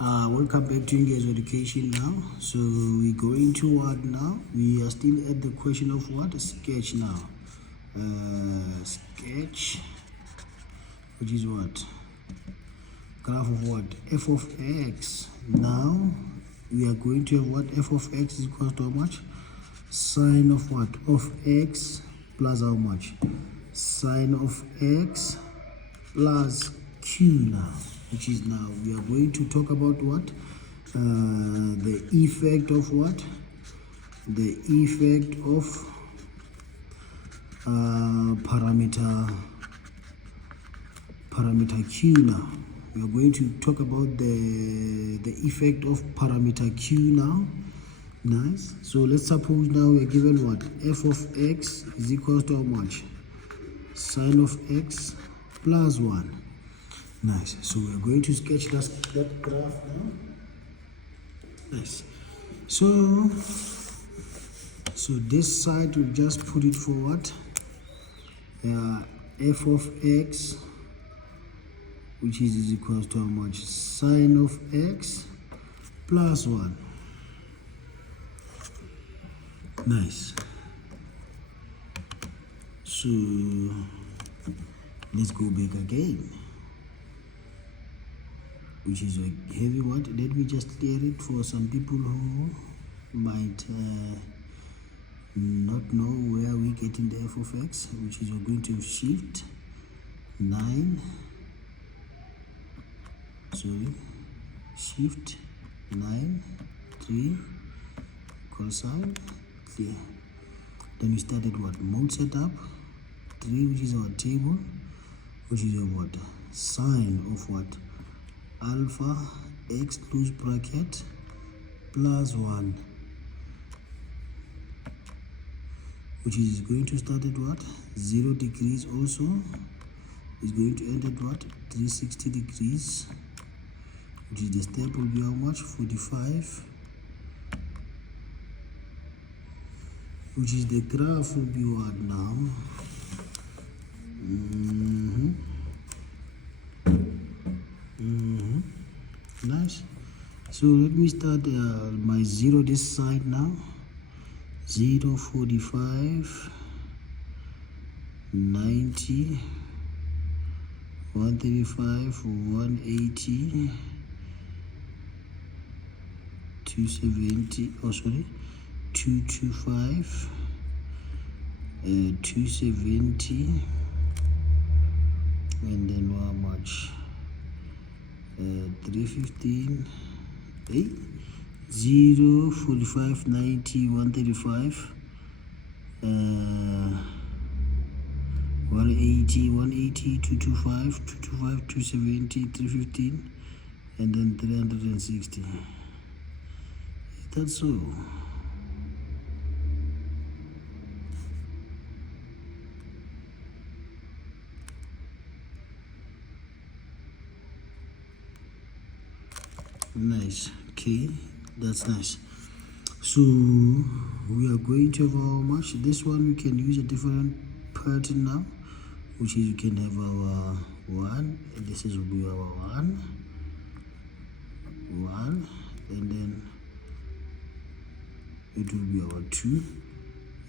Welcome back to Ingezo education now. So we're going to what now? We are still at the question of what? Sketch now. Sketch, which is what? Graph of what? F of x. Now we are going to have what? F of x is equal to how much? Sine of what? Of x plus how much? Sine of x plus q now, which is now we are going to talk about what? The effect of what? The effect of parameter q now. We are going to talk about the effect of parameter q now. Nice. So let's suppose now we are given what? F of x is equal to how much? Sine of x plus 1. Nice. So we're going to sketch that graph now. Nice. So this side we'll just put it for what? F of x, which is equal to how much? Sine of x plus 1. Nice. So let's go back again, which is a heavy what? Let me just clear it for some people who might not know where we get in the f of x, which is we're going to shift 9, shift 9 3 cosine clear. Then we started what? Mode setup 3, which is our table, which is of what? Sine of what? Alpha x close bracket plus 1, which is going to start at what? 0 degrees also is going to end at what? 360 degrees, which is the step will be how much? 45, which is the graph will be what now? Nice. So let me start my 0 this side now. 0, 45, 90, 135, 180, 270, 225, 270, and then how much? 315, 8, 0, 45, 90, 135, 180, 225, 270, 315, and then 360. That's so. Nice. Okay, that's nice. So we are going to have how much? This one we can use a different pattern now, which is you can have our 1, and this is will be our 1, and then it will be our 2.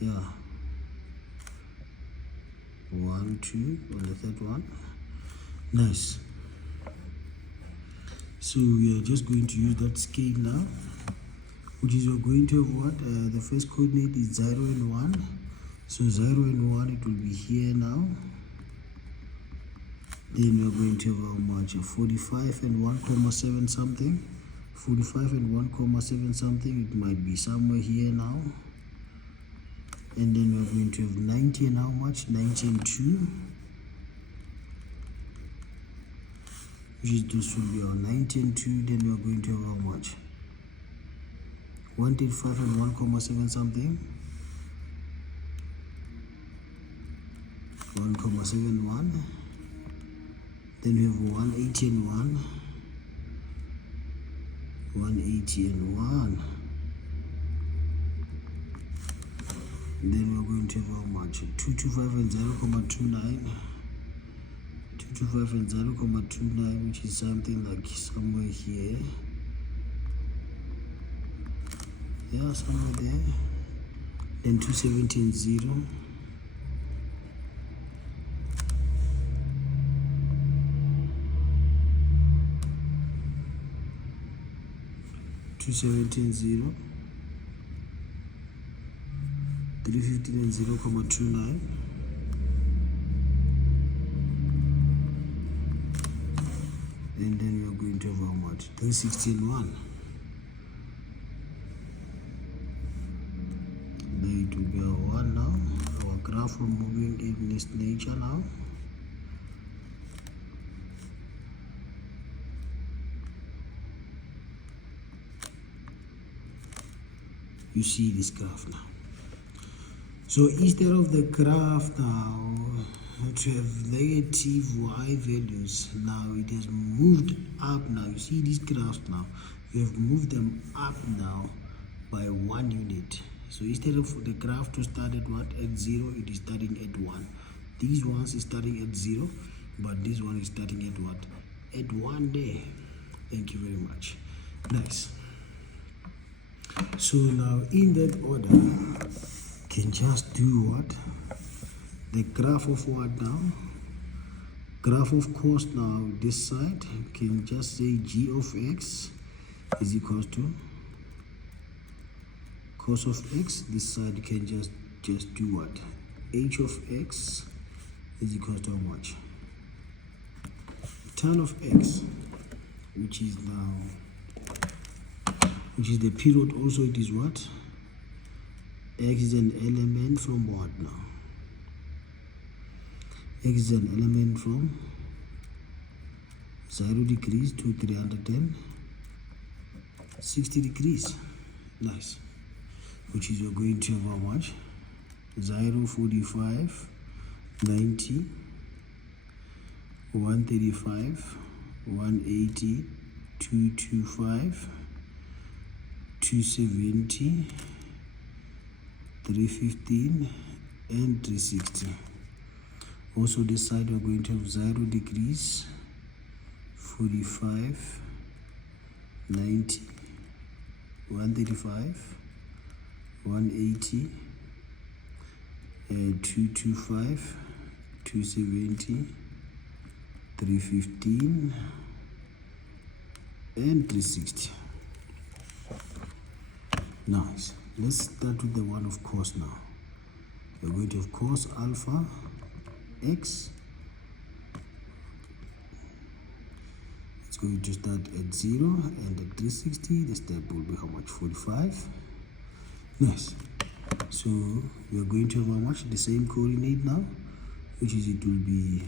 Yeah, 1, 2 on the third one. Nice. So we are just going to use that scale now, which is we're going to have what? The first coordinate is 0 and 1. So 0 and 1, it will be here now. Then we're going to have how much? 45 and 1,7 something. 45 and 1,7 something. It might be somewhere here now. And then we're going to have 90 and how much? 90 and 2. This will be our 90 and 2. Then we are going to have how much? 135 and 1,7 something. 1,71. Then we have 180 and 1. 180 and 1. Then we're going to have how much? 225 and 0,29. 225 and 0,29, which is something like somewhere here. Yeah, somewhere there. Then 270 and 0. 270 and 0. 315 and 0,29. And then we are going to have how much? 360 and 1. There it will be our 1 now. Our graph will moving in this nature now. You see this graph now. So instead of the graph now to have negative y values, now it has moved up now. You see these graphs now, you have moved them up now by 1 unit. So instead of the graph to start at what? At 0, it is starting at 1. These ones is starting at 0, but this one is starting at what? At 1 there. Thank you very much. Nice. So now in that order, can just do what? The graph of what now? Graph of course now this side can just say g of x is equals to cos of x. This side can just do what? H of x is equals to how much? Tan of x, which is the period. Also it is what? X is an element from what now? X is an element from 0 degrees to 360 degrees. Nice. Which is you're going to have how much? 0, 45, 90, 135, 180, 225, 270, 315 and 360. Also this side we're going to have 0 degrees, 45, 90, 135, 180, 225, 270, 315 and 360. Nice. Let's start with the one of cos now. We're going to have cos alpha x. It's going to start at 0 and at 360. The step will be how much? 45. Nice. So we are going to have how much? The same coordinate now, which is it will be,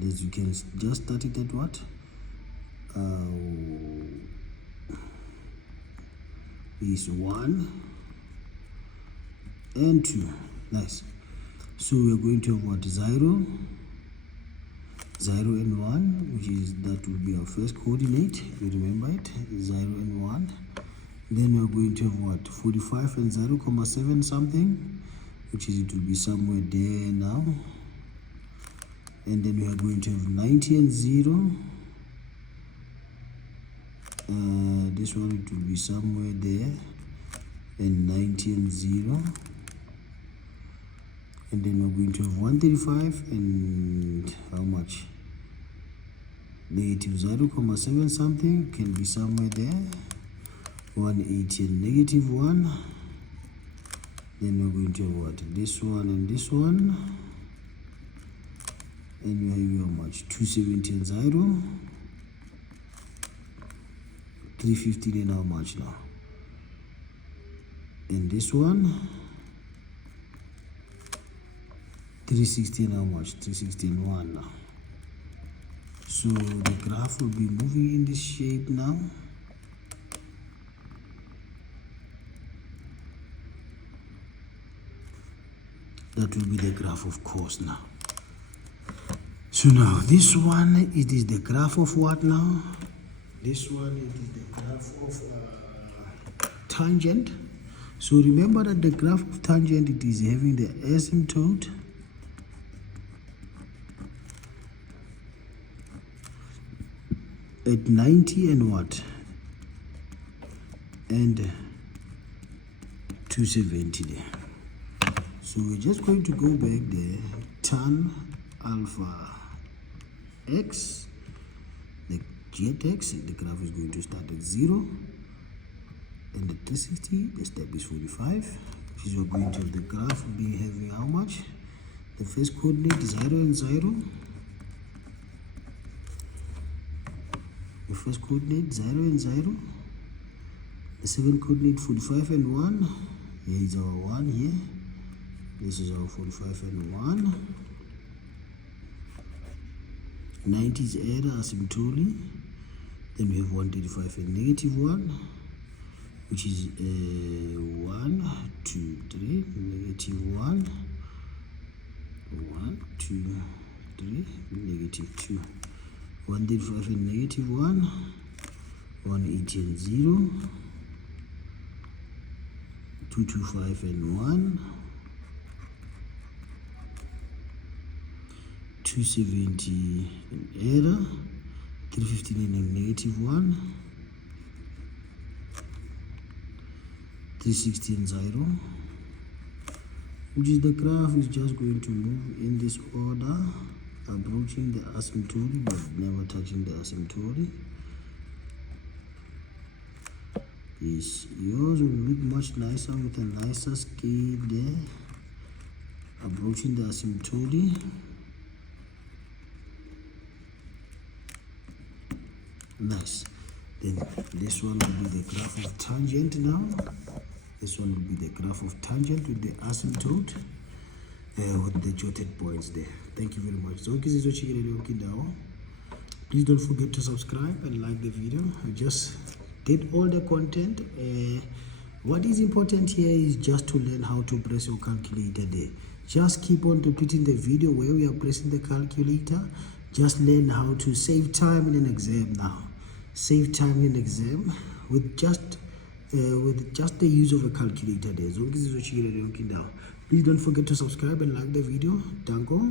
as you can just start it at what? Is 1 and 2. Nice. So we are going to have what? 0, 0 and 1, which is, that will be our first coordinate. You remember it? 0 and 1. Then we are going to have what? 45 and 0,7 something, which is, it will be somewhere there now. And then we are going to have 90 and 0. This one, it will be somewhere there, and 90 and 0. And then we're going to have 135 and how much? Negative 0,7 something, can be somewhere there. 180 and negative 1. Then we're going to have what? This one and this one. And you have how much? 270 and 0. 315 and how much now? And this one. 360 and how much? 360 and 1 now. So the graph will be moving in this shape now. That will be the graph of cos now. So now this one, it is the graph of what now? This one, it is the graph of tangent. So remember that the graph of tangent, it is having the asymptote at 90 and what? And 270 there. So we're just going to go back there, tan alpha x, the GTX, the graph is going to start at 0, and at 360, the step is 45, which is what going to have the graph be having how much? The first coordinate 0 and 0. The first coordinate 0 and 0. The second coordinate 45 and 1. Here is our 1 here. This is our 45 and 1. 90 is error asymptotically. Then we have 135 and negative 1, which is 1, 2, 3, negative 1, 1, 2, 3, negative 2. 135 and negative 1, 180 and 0, 225 and 1, 270 and error, 359 and negative 1, 360 and 0, which is the graph is just going to move in this order, approaching the asymptote but never touching the asymptote. Yes, yours will look much nicer with a nicer scale there, approaching the asymptote. Nice. Then this one will be the graph of tangent now. This one will be the graph of tangent with the asymptote, with the jotted points there. Thank you very much. So Ingezo, please don't forget to subscribe and like the video. Just get all the content. What is important here is just to learn how to press your calculator there. Just keep on repeating the video where we are pressing the calculator. Just learn how to save time in an exam now. Save time in an exam with just the use of a calculator there. So Please don't forget to subscribe and like the video. Danko.